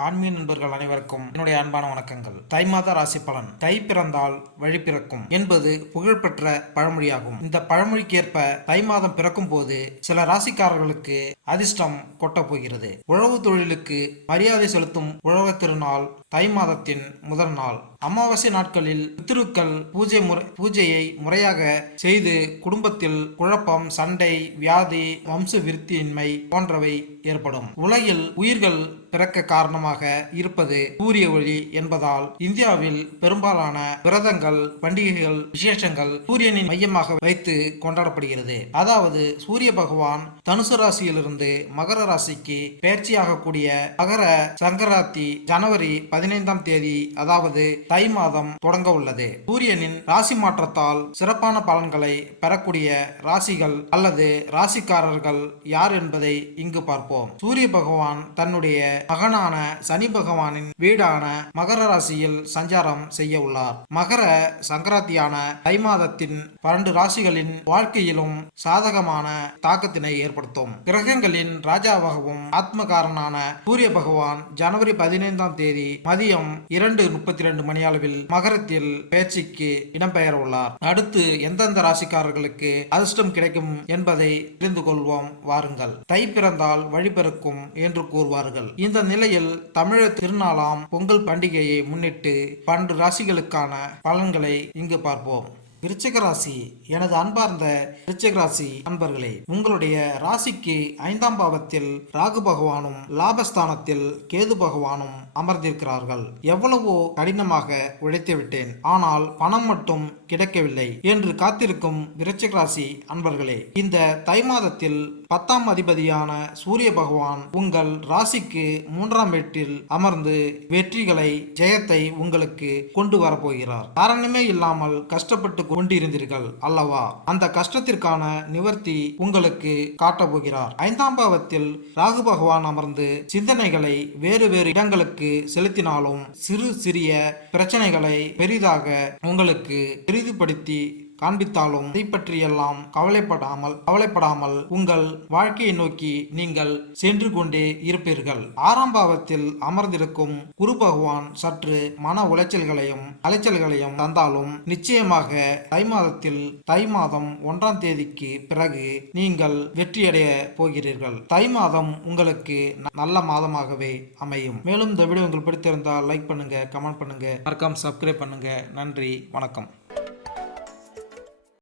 ஆன்மீக நண்பர்கள் அனைவருக்கும் என்னுடைய அன்பான வணக்கங்கள். தை மாத ராசி பலன். தை பிறந்தால் வழி பிறக்கும் என்பது புகழ்பெற்ற பழமொழியாகும். இந்த பழமொழிக்கேற்ப தை மாதம் பிறக்கும் போது சில ராசிக்காரர்களுக்கு அதிர்ஷ்டம் கொட்டப் போகிறது. உழவு தொழிலுக்கு மரியாதை செலுத்தும் உழவு திருநாள் தை மாதத்தின் முதல் நாள். அமாவாசை நாட்களில் பித்ருக்கள் பூஜை முறை பூஜையை முறையாக செய்து குடும்பத்தில் குழப்பம் சண்டை வியாதி வம்ச விருத்தியின்மை போன்றவை ஏற்படும். உலகில் உயிர்கள் பிறக்க காரணமாக இருப்பது சூரிய ஒளி என்பதால் இந்தியாவில் பெரும்பாலான விரதங்கள் பண்டிகைகள் விசேஷங்கள் சூரியனின் மையமாக வைத்து கொண்டாடப்படுகிறது. அதாவது சூரிய பகவான் தனுசு ராசியிலிருந்து மகர ராசிக்கு பயிற்சியாகக்கூடிய மகர சங்கராத்தி ஜனவரி பதினைந்தாம் தேதி அதாவது தை மாதம் தொடங்க உள்ளது. சூரியனின் ராசி மாற்றத்தால் சிறப்பான பலன்களை பெறக்கூடிய ராசிகள் அல்லது ராசிக்காரர்கள் யார் என்பதை இங்கு பார்ப்போம். சூரிய பகவான் தன்னுடைய மகனான சனி பகவானின் வீடான மகர ராசியில் சஞ்சாரம் செய்ய உள்ளார். மகர சங்கராந்தியான தை மாதத்தின் பன்னெண்டு ராசிகளின் வாழ்க்கையிலும் சாதகமான தாக்கத்தினை ஏற்படுத்தும். கிரகங்களின் ராஜாவாகவும் ஆத்மகாரனான சூரிய பகவான் ஜனவரி பதினைந்தாம் தேதி மதியம் இரண்டு முப்பத்தி ரெண்டு மணி அளவில் மகரத்தில் பேச்சுக்கு இடம்பெயர உள்ளார் அடுத்து எந்தெந்த ராசிக்காரர்களுக்கு அதிர்ஷ்டம் கிடைக்கும் என்பதை தெரிந்து கொள்வோம். வாருங்கள். தை பிறந்தால் வழிபிறக்கும் என்று கூறுவார்கள். இந்த நிலையில் தமிழர் திருநாளாம் பொங்கல் பண்டிகையை முன்னிட்டு பன்னெண்டு ராசிகளுக்கான பலன்களை இங்கு பார்ப்போம். விருச்சிக ராசி எனது அன்பார்ந்த விருச்சிக ராசி அன்பர்களே உங்களுடைய ராசிக்கு ஐந்தாம் பாவத்தில் ராகு பகவானும் லாபஸ்தானத்தில் கேது பகவானும் அமர்ந்திருக்கிறார்கள். எவ்வளவோ கடினமாக உழைத்து விட்டேன். ஆனால் பணம் மட்டும் கிடைக்கவில்லை என்று காத்திருக்கும் விருச்சிக ராசி அன்பர்களே இந்த தை மாதத்தில் பத்தாம் அதிபதியான சூரிய பகவான் உங்கள் ராசிக்கு மூன்றாம் வீட்டில் அமர்ந்து வெற்றிகளை ஜெயத்தை உங்களுக்கு கொண்டு வரப்போகிறார். காரணமே இல்லாமல் கஷ்டப்பட்டு கொண்டிருந்தீர்கள் அல்லவா? அந்த கஷ்டத்திற்கான நிவர்த்தி உங்களுக்கு காட்டப்போகிறார். ஐந்தாம் பாவத்தில் ராகு பகவான் அமர்ந்து சிந்தனைகளை வேறு வேறு இடங்களுக்கு செலுத்தினாலும் சிறு சிறிய பிரச்சனைகளை பெரிதாக உங்களுக்கு பெரிதுபடுத்தி காண்பித்தாலும் இதை பற்றியெல்லாம் கவலைப்படாமல் கவலைப்படாமல் உங்கள் வாழ்க்கையை நோக்கி நீங்கள் சென்று கொண்டே இருப்பீர்கள். ஆறாம் பாவத்தில் அமர்ந்திருக்கும் குரு பகவான் சற்று மன உளைச்சல்களையும் அலைச்சல்களையும் தந்தாலும் நிச்சயமாக தை மாதத்தில் தை மாதம் ஒன்றாம் தேதிக்கு பிறகு நீங்கள் வெற்றியடைய போகிறீர்கள். தை மாதம் உங்களுக்கு நல்ல மாதமாகவே அமையும். மேலும் இந்த வீடியோ உங்களுக்கு பிடித்திருந்தால் லைக் பண்ணுங்க கமெண்ட் பண்ணுங்க. மறக்காம சப்ஸ்கிரைப் பண்ணுங்க. நன்றி வணக்கம்.